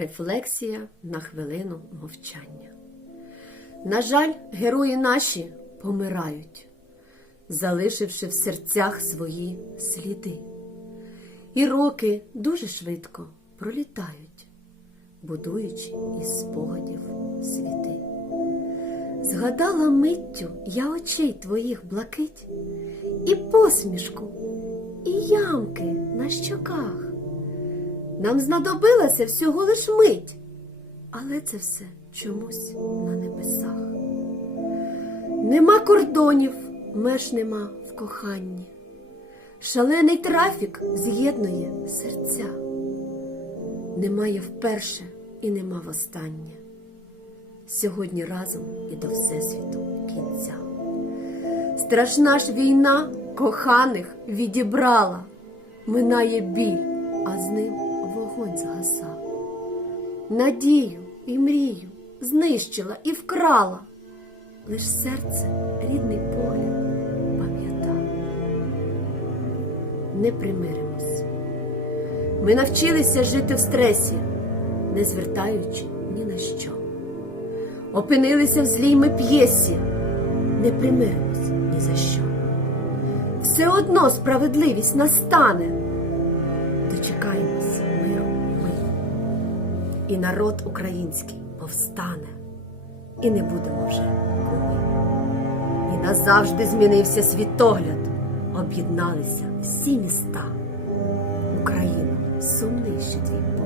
Рефлексія на хвилину мовчання. На жаль, герої наші помирають, залишивши в серцях свої сліди. І роки дуже швидко пролітають, будуючи із спогадів світи. Згадала миттю я очей твоїх блакить, і посмішку, і ямки на щоках. Нам знадобилася всього лиш мить, але це все чомусь на небесах. Нема кордонів, меж нема в коханні. Шалений трафік з'єднує серця. Немає вперше і нема востаннє. Сьогодні разом і до Всесвіту кінця. Страшна ж війна коханих відібрала, минає біль, а з ним вогонь згасав. Надію і мрію знищила і вкрала, лиш серце рідний погляд пам'ята. Не примиримось. Ми навчилися жити в стресі, не звертаючи ні на що. Опинилися в злій ми п'єсі, не примиримось ні за що. Все одно справедливість настане. Дочекаємось миру ми. І народ український повстане, і не будемо вже куми. І назавжди змінився світогляд, об'єдналися всі міста. Україна, сумний ще твій